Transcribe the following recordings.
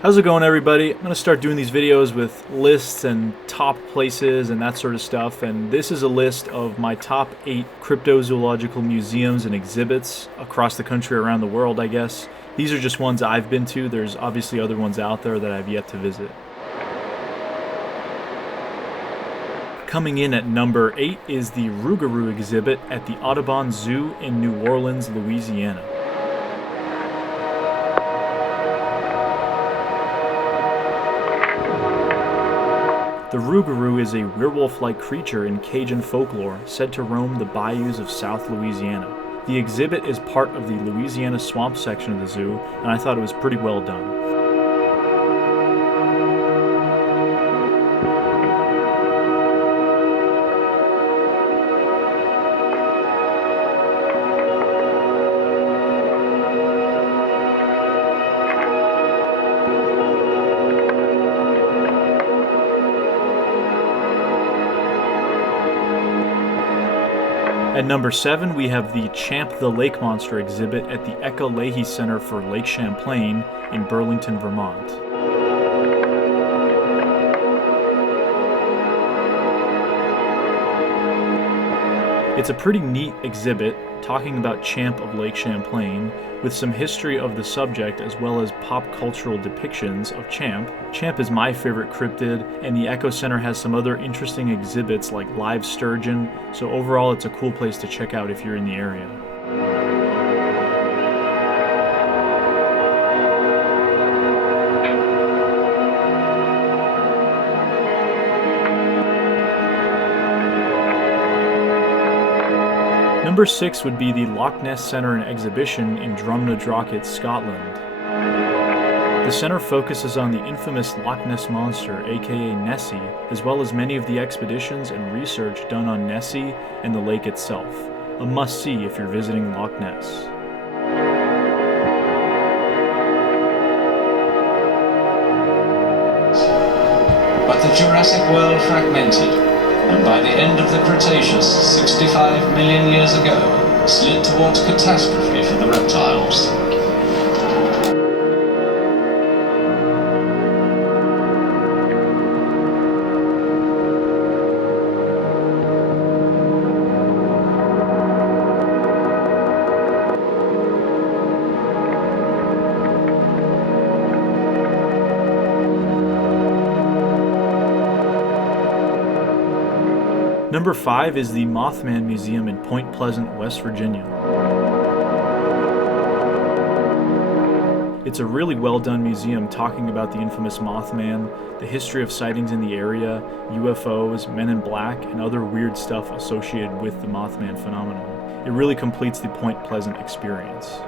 How's it going, everybody? I'm going to start doing these videos with lists and top places and that sort of stuff, and this is a list of my top 8 cryptozoological museums and exhibits across the country, around the world, I guess. These are just ones I've been to. There's obviously other ones out there that I've yet to visit. Coming in at number 8 is the Ruguru exhibit at the Audubon Zoo in New Orleans, Louisiana. The Ruguru is a werewolf-like creature in Cajun folklore said to roam the bayous of South Louisiana. The exhibit is part of the Louisiana Swamp section of the zoo, and I thought it was pretty well done. At number 7, we have the Champ the Lake Monster exhibit at the Echo Leahy Center for Lake Champlain in Burlington, Vermont. It's a pretty neat exhibit talking about Champ of Lake Champlain, with some history of the subject as well as pop cultural depictions of Champ. Champ is my favorite cryptid, and the Echo Center has some other interesting exhibits like live sturgeon, so overall it's a cool place to check out if you're in the area. Number 6 would be the Loch Ness Center and Exhibition in Drumnadrochit, Scotland. The center focuses on the infamous Loch Ness Monster, aka Nessie, as well as many of the expeditions and research done on Nessie and the lake itself. A must-see if you're visiting Loch Ness. But the Jurassic world fragmented, and by the end of the Cretaceous, 65 million years ago, slid towards catastrophe for the reptiles. Number 5 is the Mothman Museum in Point Pleasant, West Virginia. It's a really well done museum talking about the infamous Mothman, the history of sightings in the area, UFOs, men in black, and other weird stuff associated with the Mothman phenomenon. It really completes the Point Pleasant experience.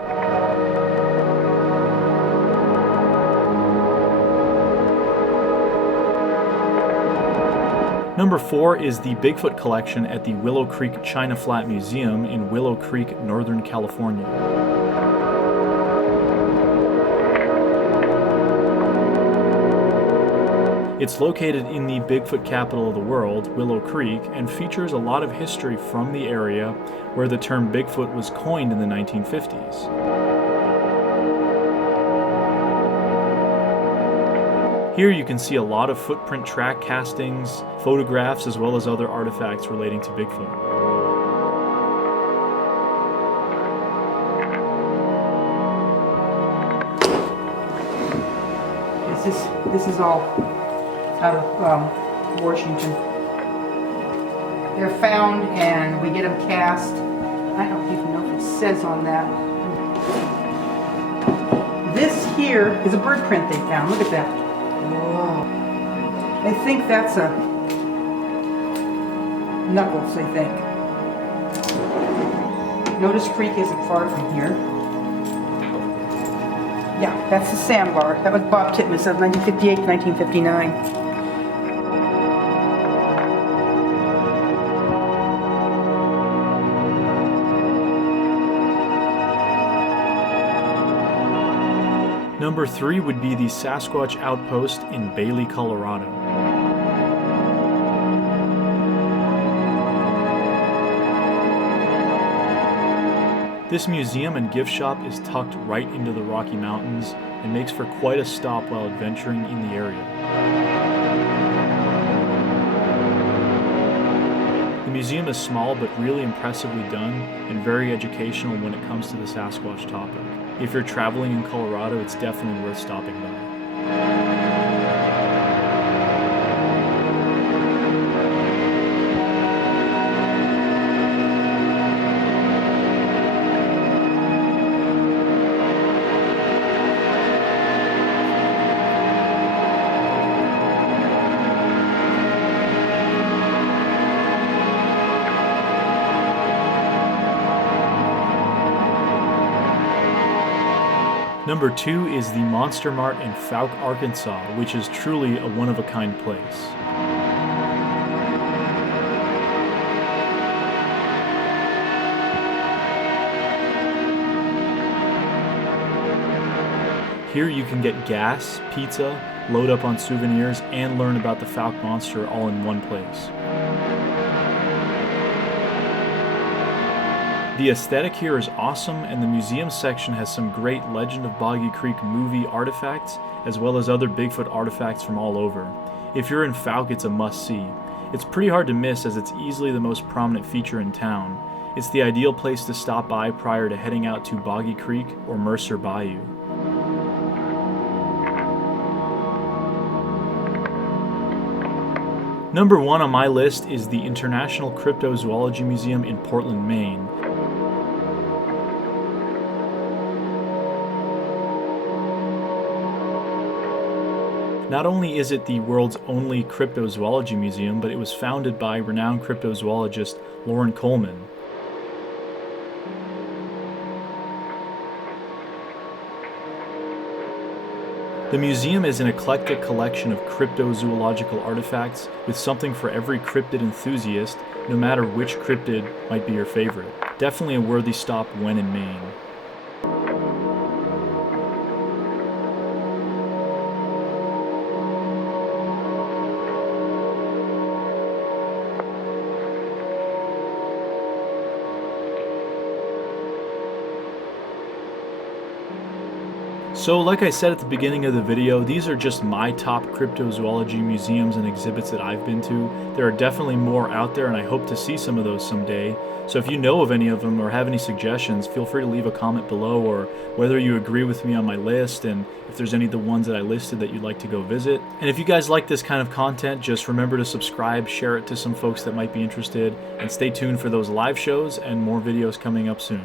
Number 4 is the Bigfoot Collection at the Willow Creek China Flat Museum in Willow Creek, Northern California. It's located in the Bigfoot capital of the world, Willow Creek, and features a lot of history from the area where the term Bigfoot was coined in the 1950s. Here you can see a lot of footprint track castings, photographs, as well as other artifacts relating to Bigfoot. This is all out of Washington. They're found and we get them cast. I don't even know if it says on that. This here is a bird print they found. Look at that. Wow. I think that's a knuckles, I think. Notice Creek isn't far from here. Yeah, that's the sandbar. That was Bob Titmus of 1958 to 1959. Number 3 would be the Sasquatch Outpost in Bailey, Colorado. This museum and gift shop is tucked right into the Rocky Mountains, and makes for quite a stop while adventuring in the area. The museum is small but really impressively done and very educational when it comes to the Sasquatch topic. If you're traveling in Colorado, it's definitely worth stopping by. Number 2 is the Monster Mart in Fouke, Arkansas, which is truly a one-of-a-kind place. Here you can get gas, pizza, load up on souvenirs, and learn about the Fouke monster all in one place. The aesthetic here is awesome, and the museum section has some great Legend of Boggy Creek movie artifacts, as well as other Bigfoot artifacts from all over. If you're in Fouke, it's a must-see. It's pretty hard to miss as it's easily the most prominent feature in town. It's the ideal place to stop by prior to heading out to Boggy Creek or Mercer Bayou. Number 1 on my list is the International Cryptozoology Museum in Portland, Maine. Not only is it the world's only cryptozoology museum, but it was founded by renowned cryptozoologist Loren Coleman. The museum is an eclectic collection of cryptozoological artifacts with something for every cryptid enthusiast, no matter which cryptid might be your favorite. Definitely a worthy stop when in Maine. So like I said at the beginning of the video, these are just my top cryptozoology museums and exhibits that I've been to. There are definitely more out there, and I hope to see some of those someday. So if you know of any of them or have any suggestions, feel free to leave a comment below, or whether you agree with me on my list, and if there's any of the ones that I listed that you'd like to go visit. And if you guys like this kind of content, just remember to subscribe, share it to some folks that might be interested, and stay tuned for those live shows and more videos coming up soon.